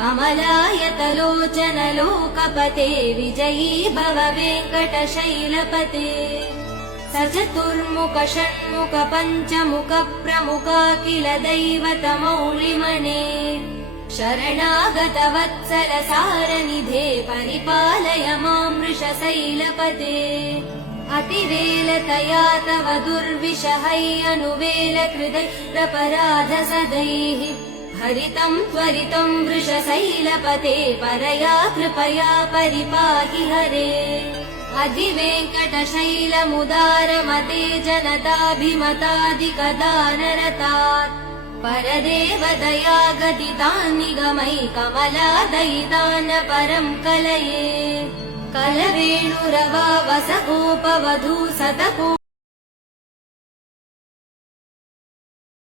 कमलायतलोचन लोकपते विजयी भव वेङ्कटशैलपते स चतुर्मुख षण्मुख पञ्चमुख प्रमुखाखिल दैवतमौलिमने शरणागत वत्सल सारनिधे परिपालय मां वृषशैलपते अतिवेलतया तव दुर्विषहैरनुवेल कृतैरपराध सदैः हरितं त्वरितं वृषशैलपते परया कृपया परिपाहि हरे अधिवेङ्कटशैलमुदारमते जनताभिमतादिकदानरतात् परदेव दया गदितान् निगमै कमलादयितान् परं कलये कलवेणुरवा वसगोपवधू सतको